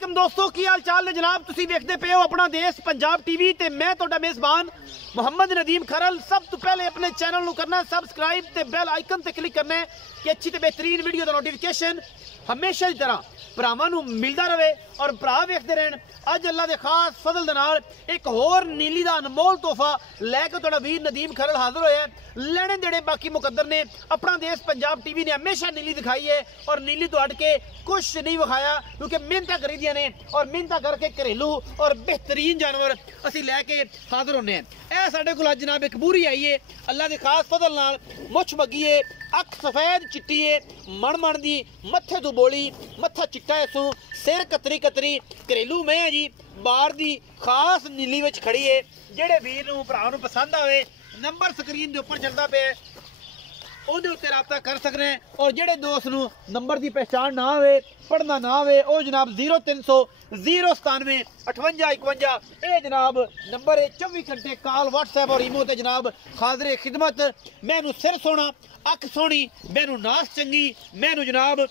वालेकुम दोस्तों की हाल चाल ने जनाब तुसी देखते पे हो अपना देश पंजाब टीवी ते मैं तोड़ा मेजबान मोहम्मद नदीम खरल। सब तो पहले अपने चैनल को करना सबसक्राइब ते बेल आइकन ते क्लिक करना है कि अच्छी ते बेहतरीन वीडियो का नोटिफिकेशन हमेशा की तरह भरावां मिलता रहे और भरा वेखते रहन। अज अल्लाह के खास फजल दे नाल एक होर नीली का अनमोल तोहफा लैके तुहाडा वीर नदीम खरल हाजिर होया। लेने देने बाकी मुकद्दर ने अपना देश पंजाब टीवी ने हमेशा नीली दिखाई है और नीली तो हट के कुछ नहीं विखाया क्योंकि मेहनत करी दियां ने और मेहनत करके घरेलू और बेहतरीन जानवर असी लैके हाजिर होने हैं। यह साढ़े को जनाब एक बूरी आई है अल्लाह के खास फजल नाल मुछ बगी है, अख सफेद चिट्टी है, मण दी, मत्थे तो बोली, मत्था चिट्टा है, सू सिर कतरी कतरी घरेलू में है जी। बार दी खास नीली विच खड़ी है। जेड़े वीर नूं भरा नूं पसंद आवे नंबर स्क्रीन के उपर चलता पे ਉਹਦੇ ਉੱਤੇ राबता कर सकते हैं। और जेड़े दोस्त नूं नंबर की पहचान ना आवे पढ़ना ना आवे ਉਹ जनाब 0300 097 58 51 ਇਹ जनाब नंबर है। 24 घंटे कॉल व्हाट्सएप और ईमो ते जनाब हाजिर खिदमत। मैनू सिर सोना, अख सोनी, मैनू नास चंगी, मैनू जनाब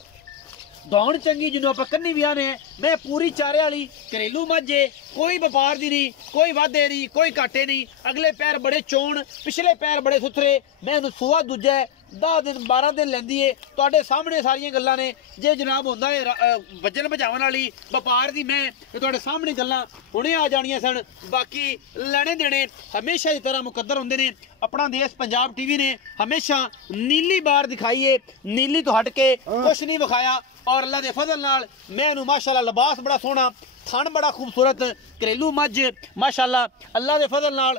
दौड़ चंगी, जिन्हों आप कन्नी भी आने मैं पूरी चारे वाली घरेलू मझ है, कोई व्यापार दी नहीं, कोई वादे नहीं, कोई घाटे नहीं। अगले पैर बड़े चोण, पिछले पैर बड़े सुथरे। मैं सूआ दूजा है 10 दिन 12 दिन लैंदी है। तुहाडे सामने सारियां गल्लां ने। जे जनाब होंदा है वजन भजावन वाली व्यापार दी मैं तुहाडे सामने गल्लां हुणे आ जानियां सन। बाकी लेने देने हमेशा की तरह मुकद्दर होंदे ने। अपना देश पंजाब टीवी ने हमेशा नीली बार दिखाई है, नीली तो हट के कुछ नहीं विखाया। और अल्लाह के फजल नाल मैनू माशाल्लाह लिबास बड़ा सोहना, थन बड़ा खूबसूरत, घरेलू मझ माशाल्लाह अल्लाह के फजल नाल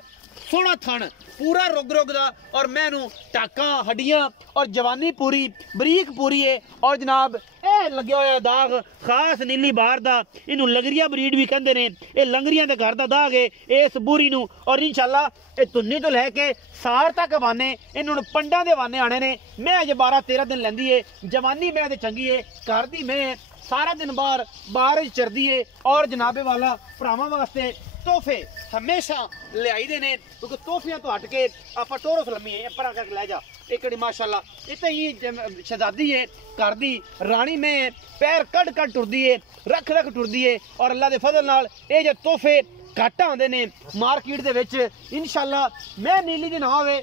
सोहना थन पूरा रुग रुग दा। और मैनू टाका हड्डियां और जवानी पूरी बरीक पूरी है। और जनाब ए लगे होया दाग खास नीली बार दा, इनू लंगरिया ब्रीड भी कहते हैं। ये लंगरिया के घर का दाग है इस बूरी नू। और इंशाल्लाह ये तुन्नी तो लैके सार तक वाने इन्होंने पंडा दे वाने आने ने। मैं अजे 12-13 दिन लैंदी है। जवानी मैं चंगी है, घर दी मैं सारा दिन बाहर चरदी है। और जनाबे वाला भरावां वास्ते तोहफे हमेशा लियाई दे ने क्योंकि तोहफियां तो हट के आप टोरस लम्मी है पर करके लै जा। एक माशाल्लाह इतने ही शहजादी है, घर दी रानी में पैर कड़ टुरदी है, रख टुरदी है। और अल्लाह के फजल नाल ये जो तोहफे घट आते ने मार्केट दे विच इंशाल्लाह मैं नीली दी ना होवे,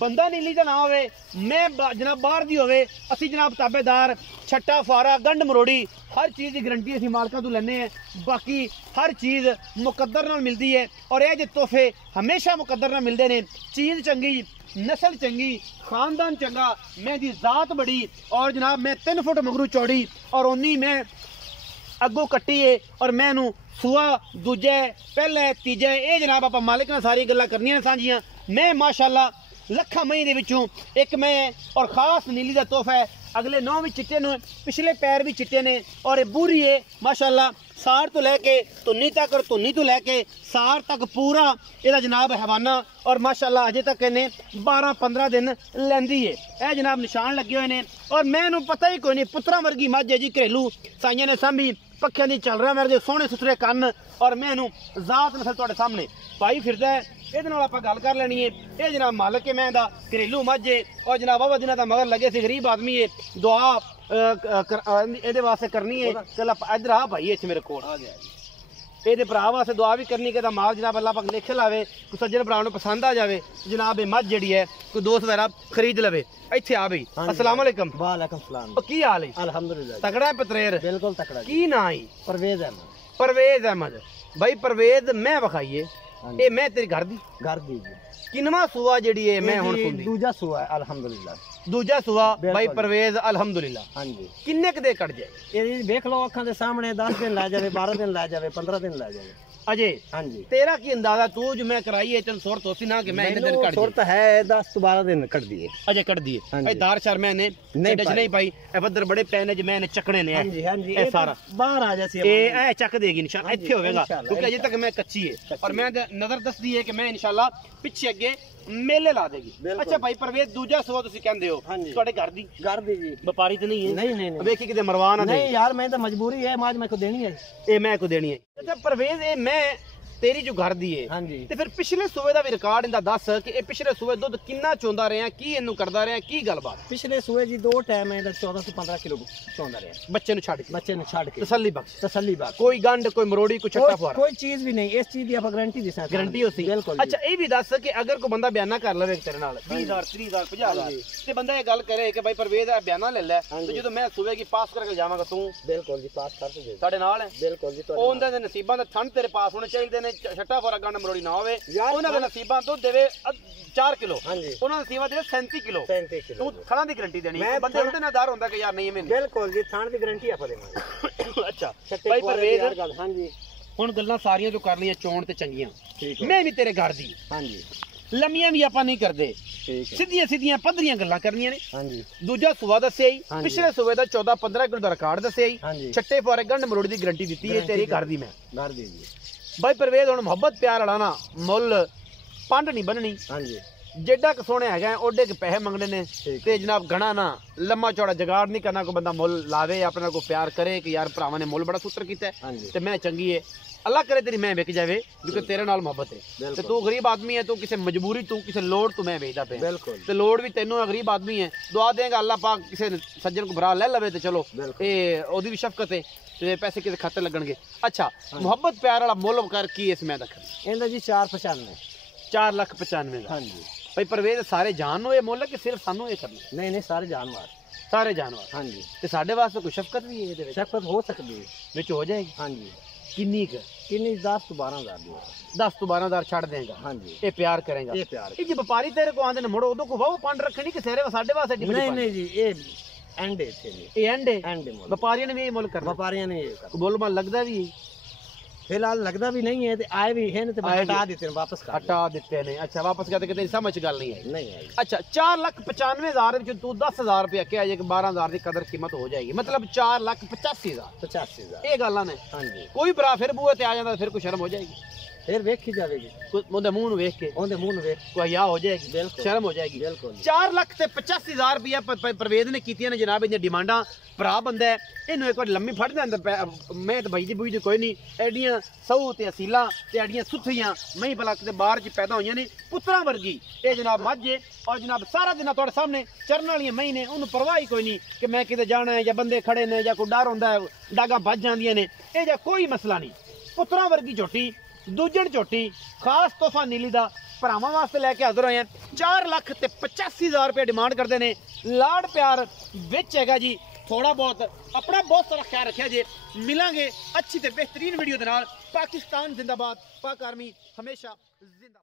बंदा नीली दा ना होवे, मैं जनाब बाहर दी होवे, असी जनाब ताबेदार छट्टा फारा गंढ मरोड़ी हर चीज़ की गारंटी असी मालका तो लैने हैं। बाकी हर चीज़ मुकद्दर नाल मिलती है। और ये जो तोहफे हमेशा मुकद्दर नाल मिलते हैं। चीज़ चंगी, नस्ल चंगी, खानदान चंगा, मैं दी जात बड़ी। और जनाब मैं 3 फुट मगरू चौड़ी और उन्नी मैं अगों कट्टी है। और मैनू सूआ दूजा पहला तीजा ये जनाब आप मालिक ने सारी गल्लां करनियां सांझियां। मैं माशाल्लाह लखा मई दे विचों एक मैं और खास नीली का तोहफा है। अगले 9 भी चिट्टे ने, पिछले पैर भी चिट्टे ने। और ये बूरी है माशाल्लाह सार तो लैके तुन्नी तक और तुन्नी तो लैके सार तक पूरा यदा जनाब हवाना। और माशाल्लाह अजे तक इन्हें 12-15 दिन लैंदी है। यह जनाब निशान लगे हुए हैं। और मैनू पता ही कोई नहीं पुत्रा वर्गी मझ है जी, घरेलू साइया ने सांभी पक्खियां दी चल रहा मेरे सोहने सुथरे कन्न। और मैनू जात नस्ल तुहाडे सामने पाई फिरदा है। ये आप गल कर लैनी है। ये जनाब मालक है मैं घरेलू मझ है। और जनाब बाबा दिना मगर लगे से गरीब आदमी है, दुआ ये वास्ते करनी है। चल इधर आ भाई इतने मेरे को ये भरा वास्ते दुआ भी करनी कि माल जनाब अल्लाह पाक लिख लावे, कोई सज्जन भरा पसंद आ जाए जनाब ये मझ जी है कोई दोस्त वगैरह खरीद लवे। इत्थे आ भाई अस्सलाम वालेकुम। वालेकुम सलाम। की हाल है? अल्हम्दुलिल्लाह तगड़ा है पतरेर? बिल्कुल तगड़ा। की ना है? परवेज अहमद। परवेज अहमद भाई परवेज मैं विखाइए ये मैं तेरी घर दी किनवा सूआ जेडी है मैं हुण सुनदी दूजा सूआ है अल्हम्दुलिल्लाह। दूजा सूआ भाई परवेज अल्हम्दुलिल्लाह। हां जी किन्ने क दे कट जाए ये देख लो अखां दे सामने 10 दिन ला जावे, 12 दिन ला जावे, 15 दिन ला जावे अजय। हां जी तेरा की अंदाजा तू जो मैं कराई है तन सुरत होसी ना कि मैं इतने दिन कट सुरत है 10-12 दिन कट दिए अजय कट दिए। ए दार शर मैंने नहीं पाई ए वदर बड़े पैने ज मैंने चकने ने। हां जी हां जी ए सारा बाहर आ जासी ए चक देगी इंशाल्लाह इत्थे होवेगा क्योंकि अजे तक मैं कच्ची है। और मैं नजर दसदी है कि मैं इंशाल्लाह पीछे अगे मेले ला देगी। अच्छा भाई परवेज दूजा सूआ तुसी कहंदे हो ਤੁਹਾਡੇ घर दी जी व्यापारी तो नहीं है? नहीं देखी किते मरवा ना दे। नहीं यार मैं तो मजबूरी है, माज मैं को देनी है। ए मैं को देनी है। अच्छा परवेज ए मैं तेरी जो घर दी है हाँ जी ਤੇ ਫਿਰ ਪਿਛਲੇ ਸੂਏ ਦਾ ਵੀ ਰਿਕਾਰਡ ਇਹਦਾ ਦੱਸ ਕਿ ਇਹ ਪਿਛਲੇ ਸੂਏ ਦੁੱਧ ਕਿੰਨਾ ਚੋਂਦਾ ਰਿਹਾ ਕੀ ਇਹਨੂੰ ਕਰਦਾ ਰਿਹਾ ਕੀ ਗੱਲਬਾਤ पिछले सूए जी 2 टाइम है 14 से 15 किलो चौंदा रहा ਬੱਚੇ ਨੂੰ ਛੱਡ ਕੇ बच्चे ने छाड़ के ਤਸੱਲੀ ਬਖਸ਼ तसल्ली बात ਕੋਈ ਗੰਢ ਕੋਈ ਮਰੋੜੀ ਕੋਈ ਛੱਟਾ ਫੁਆਰਾ कोई चीज भी नहीं इस चीज की आप गारंटी दे सकते ਗਾਰੰਟੀ ਹੋਸੀ बिल्कुल ਅੱਛਾ ਇਹ ਵੀ ਦੱਸ ਕਿ ਅਗਰ ਕੋਈ ਬੰਦਾ ਬਿਆਨਾ ਕਰ ਲਵੇ ਤੇਰੇ ਨਾਲ 20000 30000 50000 ਤੇ ਬੰਦਾ ਇਹ ਗੱਲ ਕਰੇ ਕਿ ਭਾਈ ਪਰਵੇਜ਼ ਆ ਬਿਆਨਾ ਲੈ ਲੈ ਤੇ ਜਦੋਂ ਮੈਂ ਸੂਏ ਕੀ ਪਾਸ ਕਰਕੇ ਜਾਵਾਂਗਾ ਤੂੰ बिल्कुल जी पास कर दे ਸਾਡੇ ਨਾਲ ਹੈ बिल्कुल जी ਉਹਨਾਂ ਦੇ ਨਸੀਬਾਂ ਦਾ ਠੰਡ ਤੇਰੇ ਪਾਸ ਹੋਣੇ ਚਾਹੀਦੇ ਨੇ ਛੱਟਾ ਫੁਆਰਾ ਗੰਢ ਮਰੋੜੀ ਨਾ ਹੋਵੇ ਉਹਨਾਂ ਦੇ ਨਸੀਬਾਂ ਤੋਂ ਦੇਵੇ 4 ਕਿਲੋ हाँ जी ਉਹਨਾਂ ਦੇ ਨਸੀਬਾਂ ਦੇ 37 ਕਿਲੋ 35 किलो ਤੂੰ ਖੜਾਂ ਦੀ ਗਾਰੰਟੀ ਦੇਣੀ ਬੰਦੇ ਉਹਦੇ ਨਾਲ ਡਰ ਹੁੰਦਾ ਕਿ ਯਾਰ ਨਹੀਂ ਮੈਨੂੰ बिल्कुल जी थान की गारंटी आप देंगे ਅੱਛਾ छट्टे ਭਾਈ कुआरे दी ਪਰਵੇਜ਼ हर गल हाँ जी ਹੁਣ ਗੱਲਾਂ ਸਾਰੀਆਂ ਜੋ ਕਰ ਲਈਆਂ ਚੋਣ ਤੇ ਚੰਗੀਆਂ ठीक है ਮੈਂ ਵੀ ਤੇਰੇ ਘਰ ਦੀ हाँ जी ਲੰਮੀਆਂ ਵੀ ਆਪਾਂ ਨਹੀਂ ਕਰਦੇ ठीक है ਸਿੱਧੀਆਂ ਸਿੱਧੀਆਂ ਪੱਧਰੀਆਂ ਗੱਲਾਂ ਕਰਨੀਆਂ ਨੇ हाँ जी ਦੂਜਾ ਸੂਆ ਦੱਸਿਆ ਹੀ ਹਾਂਜੀ। ਪਿਛਲੇ ਸੂਏ ਦਾ 14 15 ਕਿਲੋ ਦਾ ਰਿਕਾਰਡ ਦੱਸਿਆ ਹੀ हाँ जी ਛੱਟੇ ਫੁਆਰੇ ਗੰਢ ਮਰੋੜੀ ਦੀ ਗਾਰੰਟੀ ਦਿੱਤੀ ਹੈ ਤੇਰੀ ਘਰ ਦੀ ਮੈਂ घर दीजिए ਬਾਈ ਪਰਵੇਜ਼ ਹੁਣ ਮੁਹੱਬਤ ਪਿਆਰ ਵਾਲਾ ਨਾ ਮੁੱਲ ਪੰਡ ਨਹੀਂ ਬੰਨਣੀ हाँ जी ਜਿੱਡਾ ਕੁ ਸੋਹਣਾ ਹੈਗਾ ਓਡੇ ਕੁ ਪੈਸੇ ਮੰਗਣੇ ਨੇ ਠੀਕ ਤੇ ਜਨਾਬ ਗਣਾ ਨਾ ਲੰਮਾ ਚੌੜਾ ਜਗਾੜ ਨਹੀਂ ਕਰਨਾ ਕੋਈ ਬੰਦਾ ਮੁੱਲ ਲਾਵੇ ਆਪਣੇ ਨਾਲ ਕੋਈ ਪਿਆਰ ਕਰੇ ਕਿ ਯਾਰ ਭਰਾਵਾਂ ਨੇ ਮੁੱਲ ਬੜਾ ਸੂਤਰ ਕੀਤਾ ਹੈ हाँ जी ਤੇ ਮੈਂ ਚੰਗੀ ਹੈ ਅੱਲਾ ਕਰੇ ਤੇਰੀ ਮੈਂ ਵਿਕ ਜਾਵੇ ਕਿਉਂਕਿ ਤੇਰੇ ਨਾਲ ਮੁਹੱਬਤ ਹੈ ਤੇ बिल्कुल ਤੂੰ ਗਰੀਬ ਆਦਮੀ ਹੈ ਤੂੰ ਕਿਸੇ ਮਜਬੂਰੀ ਤੂੰ ਕਿਸੇ ਲੋੜ ਤੂੰ ਮੈਂ ਵੇਚਦਾ ਪਿਆ बिल्कुल ਤੇ ਲੋੜ ਵੀ ਤੈਨੂੰ ਹੈ ਗਰੀਬ ਆਦਮੀ ਹੈ ਦੁਆ ਦੇਗਾ ਅੱਲਾ ਪਾਕ ਕਿਸੇ ਸੱਜਣ ਕੋ ਭਰਾ ਲੈ ਲਵੇ ਤੇ ਚਲੋ ਬਿਲਕੁਲ। ਇਹ ਉਹਦੀ ਵੀ ਸ਼ਫਕਤ ਹੈ ਤੇ ਪੈਸੇ ਕਿਤੇ ਖਾਤੇ ਲੱਗਣਗੇ ਅੱਛਾ ਮੁਹੱਬਤ ਪਿਆਰ ਵਾਲਾ ਮੁੱਲ ਕਰ ਕੀ ਇਸ ਮੈਂ ਦਾ इनका जी 495 4,95,000 हाँ जी ਭਾਈ ਪਰਵੇਜ਼ ਸਾਰੇ ਜਾਨ ਨੂੰ ਇਹ ਮੁੱਲ ਕਿ ਸਿਰਫ ਸਾਨੂੰ ਇਹ ਕਰਨਾ नहीं नहीं सारे जानवर ਸਾਰੇ ਜਾਨਵਰ हाँ जी ਤੇ ਸਾਡੇ ਵਾਸਤੇ ਕੋਈ ਸ਼ਫਕਤ ਵੀ ਹੈ ਇਹਦੇ ਵਿੱਚ शफकत हो सकती है ਵਿੱਚ ਹੋ ਜਾਏਗੀ हाँ जी ਕਿੰਨੀ ਕੁ किन्नी 10 तो 12,000 दी 10 ਤੋਂ 12,000 ਛੱਡ ਦੇਗਾ हाँ जी ਇਹ ਪਿਆਰ ਕਰੇਗਾ ये प्यार ਇਹ ਜੇ ਵਪਾਰੀ ਤੇਰੇ ਕੋ ਆਂਦੇ ਨੇ ਮੁੜੋ ਉਦੋਂ ਕੋ ਵਾਹ ਪੰਡ ਰੱਖਣੀ ਕਿ ਸਾਰੇ ਸਾਡੇ ਵਾਸਤੇ ਏਡੀ ਵੱਡੀ नहीं ਪੰਡ? नहीं जी ये एंडे थे जी ਇਹ ਐਂਡ ਹੈ एंडे मोल ਵਪਾਰੀਆਂ ਨੇ ਵੀ ਇਹ ਮੁੱਲ ਕਰਨਾ व्यापारियों ने ये कर ਮੁੱਲ ਮਨ ਲੱਗਦਾ ਵੀ फिलहाल लगता भी नहीं है तो आए भी है ना तो आए हटा भी। देते हैं वापस कर ਹਟਾ ਦਿੱਤੇ ਨੇ ਅੱਛਾ ਵਾਪਸ ਕਰਦੇ ਕਿ ਤੇਰੀ ਸਮਝ 'ਚ ਗੱਲ ਨਹੀਂ ਆਈ नहीं आएगी ਅੱਛਾ 4,95,000 ਵਿੱਚ ਤੂੰ 10,000 ਰੁਪਏ ਕਿਹਾ ਜੇ ਕਿ 12,000 ਦੀ ਕਦਰ ਕੀਮਤ ਹੋ ਜਾਏਗੀ ਮਤਲਬ 4,85,000 85,000 ਇਹ ਗੱਲਾਂ ਨੇ हाँ जी ਕੋਈ ਭਰਾ ਫਿਰ ਬੂਹੇ ਤੇ ਆ ਜਾਂਦਾ ਫਿਰ ਕੋਈ ਸ਼ਰਮ ਹੋ ਜਾਏਗੀ फिर वेखी जाएगी ਕੋਈ ਉਹਦੇ ਮੂੰਹ ਨੂੰ ਵੇਖ ਕੇ ओंदे मुंह नु वेख ਕੋਈ ਹਿਆ ਹੋ ਜਾਏਗੀ बिल्कुल ਸ਼ਰਮ ਹੋ ਜਾਏਗੀ बिल्कुल 4,85,000 ਰੁਪਏ ਪਰਵੇਜ਼ ਨੇ ਕੀਤੀਆਂ ਨੇ ਜਨਾਬ ਇਹਦੀਆਂ ਡਿਮਾਂਡਾਂ ਭਰਾ ਬੰਦਾ ਹੈ, ਇਹਨੂੰ ਇੱਕ ਵਾਰ ਲੰਮੀ ਫੜ ਦੇ ਅੰਦਰ ਮੈਂ ਤਾਂ ਬਈਦੀ ਬੁਈਦੀ ਕੋਈ ਨਹੀਂ ਐਡੀਆਂ ਸਹੂ ਤੇ ਅਸੀਲਾਂ ਤੇ ਐਡੀਆਂ ਸੁੱਥੀਆਂ ਮਹੀਂ ਬਲਕ ਦੇ ਬਾਹਰ ਚ ਪੈਦਾ ਹੋਈਆਂ ਨੇ ਪੁੱਤਰਾਂ ਵਰਗੀ ਇਹ ਜਨਾਬ ਮੱਝੇ ਔਰ ਜਨਾਬ ਸਾਰਾ ਦਿਨ ਤੁਹਾਡੇ ਸਾਹਮਣੇ ਚਰਨ ਵਾਲੀਆਂ ਮਹੀਂ ਨੇ ਉਹਨੂੰ ਪਰਵਾਹ ਹੀ ਕੋਈ ਨਹੀਂ ਕਿ ਮੈਂ ਕਿਤੇ ਜਾਣਾ ਹੈ ਜਾਂ ਬੰਦੇ ਖੜੇ ਨੇ ਜਾਂ ਕੋਈ ਡਰ ਹੁੰਦਾ ਹੈ ਡਾਗਾ ਵੱਜ ਜਾਂਦੀਆਂ ਨੇ ਇਹ ਜਾਂ ਕੋਈ ਮਸਲਾ ਨਹੀਂ ਪੁੱਤਰਾਂ ਵਰਗੀ ਝੋਟੀ ਦੂਜਣ ਝੋਟੀ ਖਾਸ ਤੋਹਫਾ ਨੀਲੀ ਦਾ ਭਰਾਵਾਂ ਵਾਸਤੇ ਲੈ ਕੇ ਹਾਜ਼ਰ ਹੋਏ ਆ 4,85,000 ਰੁਪਏ ਡਿਮਾਂਡ ਕਰਦੇ ਨੇ ਲਾੜ ਪਿਆਰ ਵਿੱਚ ਹੈਗਾ ਜੀ ਥੋੜਾ ਬਹੁਤ ਆਪਣਾ ਬਹੁਤ ਸਾਰਾ ਖਿਆਲ ਰੱਖਿਆ ਜੇ ਮਿਲਾਂਗੇ ਅੱਛੀ ਤੇ ਬਿਹਤਰੀਨ ਵੀਡੀਓ ਦੇ ਨਾਲ ਪਾਕਿਸਤਾਨ ਜ਼ਿੰਦਾਬਾਦ ਪਾਕ ਆਰਮੀ ਹਮੇਸ਼ਾ ਜ਼ਿੰਦਾਬਾਦ